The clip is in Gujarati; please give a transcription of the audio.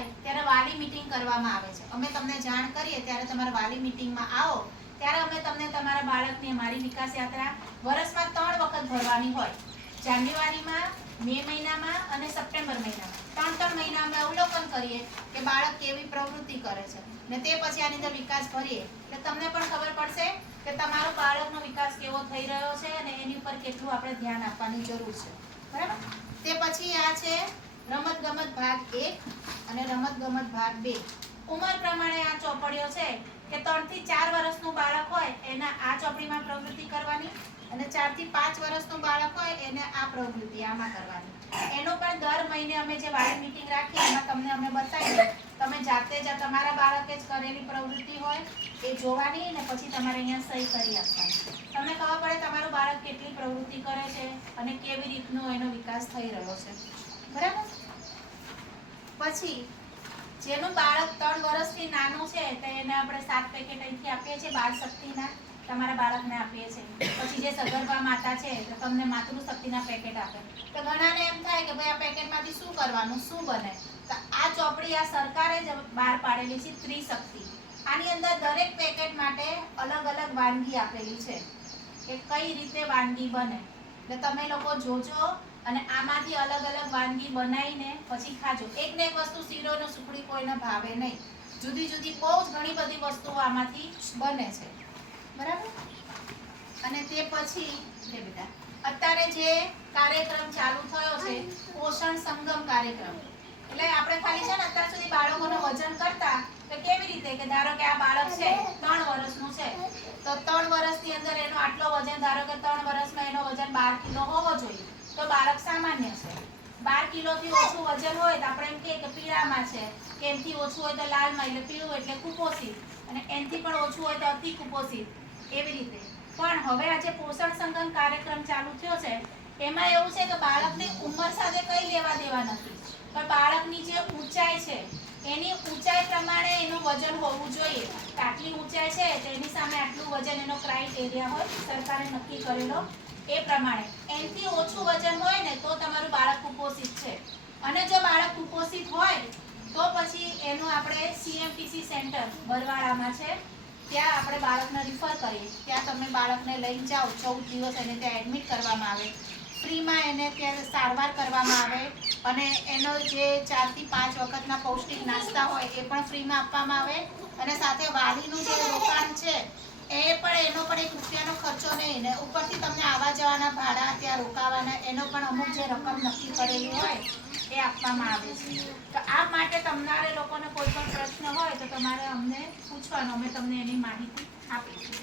થાય, ત્યારે વાલી મીટિંગ કરવામાં આવે છે. અમે તમને જાણ કરીએ ત્યારે તમારા વાલી મીટિંગમાં આવો, ત્યારે અમે તમને તમારા બાળકની અમારી વિકાસ યાત્રા વર્ષમાં ત્રણ વખત ભરવાની હોય. જાન્યુઆરીમાં, મે મહિનામાં અને સપ્ટેમ્બર મહિનામાં. ત્રણ ત્રણ મહિના અમે અવલોકન કરીએ કે બાળક કેવી પ્રવૃત્તિ કરે છે. ને તે પછી આની અંદર વિકાસ ભરીએ. એટલે તમને પણ ખબર પડશે કે તમારો બાળકનો વિકાસ કેવો થઈ રહ્યો છે અને એની ઉપર કેટલું આપણે ધ્યાન આપવાની જરૂર છે. તે પછી આ છે રમત ગમત ભાગ એક અને રમત ગમત ભાગ બે. ઉંમર પ્રમાણે આ ચોપડીઓ છે કે ત્રણથી ચાર વર્ષનું બાળક હોય એના આ ચોપડીમાં પ્રવૃત્તિ કરવાની અને ચારથી પાંચ વર્ષનું બાળક હોય એને આ પ્રવૃત્તિ આમાં કરવાની. એનો પણ દર મહિને અમે જે વાળી મીટિંગ રાખીએ એમાં તમને અમે બતાવીએ. તમે જાતે જ તમારા બાળકે જ કરેલી પ્રવૃત્તિ હોય એ જોવાની ને પછી તમારે અહીંયા સહી કરી આપવાની તમને ખબર પડે તમારું કેટલી પ્રવૃત્તિ કરે છે અને કેવી રીતનો એનો વિકાસ થઈ રહ્યો છે. બરાબર? પછી, જેનું બાળક ત્રણ વર્ષથી નાનું છે, તો એને આપણે સાત પેકેટ અહીંથી આપીએ છીએ બાળ શક્તિના તમારા બાળકને આપીએ છીએ. પછી જે સગર્ભા માતા છે, તો તમને માતૃશક્તિના પેકેટ આપે. તો ઘણાને એમ થાય કે ભાઈ આ પેકેટમાંથી શું કરવાનું, શું બને? તો આ ચોપડી આ સરકારે જ બહાર પાડેલી છે ત્રિશક્તિ. આની અંદર દરેક પેકેટ માટે અલગ અલગ વાનગી આપેલી છે. કે કઈ રીતે વાનગી બને. એટલે તમે લોકો જોજો અને આમાંથી અલગ અલગ વાનગી બનાવીને પછી ખાજો. એક વસ્તુ શીરોનો સુખડી કોઈને ભાવે નહીં. જુદી જુદી બહુ ઘણી બધી વસ્તુઓ આમાંથી બને છે. બરાબર? અને તે પછી બેટા, અત્યારે જે કાર્યક્રમ ચાલુ થયો છે, પોષણ સંગમ કાર્યક્રમ. એટલે આપણે ખાલી છે ને અત્યાર સુધી બાળકોનું વજન કરતા, તો કેવી રીતે? કે ધારો કે આ બાળક છે, ત્રણ વર્ષનું છે. અંદર એનો આટલો વજન, ધારો કે ત્રણ વર્ષમાં એનો વજન બાર કિલો હોવો જોઈએ, તો બાળક સામાન્ય છે. બાર કિલોથી ઓછું વજન હોય તો આપણે એમ કહીએ કે પીળામાં છે, કે એનથી ઓછું હોય તો લાલમાં, એટલે પીળું એટલે કુપોષિત, અને એનથી પણ ઓછું હોય તો અતિ કુપોષિત, એવી રીતે. પણ હવે આ જે પોષણ સંગમ કાર્યક્રમ ચાલુ થયો છે, એમાં એવું છે કે બાળકની ઉંમર સાથે કઈ લેવા દેવા નથી. પણ બાળકની જે ઊંચાઈ છે એની ઊંચાઈ પ્રમાણે એનું વજન હોવું જોઈએ. આટલી ઊંચાઈ છે, તેની સામે આટલું વજન એનો ક્રાઇટેરિયા હોય, સરકારે નક્કી કરેલો એ પ્રમાણે. એનથી ઓછું વજન હોય ને, તો તમારું બાળક કુપોષિત છે. અને જો બાળક કુપોષિત હોય, તો પછી એનું આપણે સીએમપીસી સેન્ટર બરવાડામાં છે. ત્યાં આપણે બાળકને રિફર કરીએ. ત્યાં તમે બાળકને લઈને જાઓ, ચૌદ દિવસ એને ત્યાં એડમિટ કરવામાં આવે. ફ્રીમાં એને ત્યારે સારવાર કરવામાં આવે અને એનો જે ચારથી પાંચ વખતના પૌષ્ટિક નાસ્તા હોય એ પણ ફ્રીમાં આપવામાં આવે અને સાથે વાલીનું જે રોકાણ છે, એ પણ એનો પણ એક રૂપિયાનો ખર્ચો નહીં ને ઉપરથી તમને આવવા જવાના ભાડા ત્યાં રોકાવાના એનો પણ અમુક જે રકમ નક્કી કરેલી હોય એ આપવામાં આવે છે. તો આ માટે તમારે લોકોને કોઈ પણ પ્રશ્ન હોય તો તમારે અમને પૂછવાનો, અમે તમને એની માહિતી આપીશું.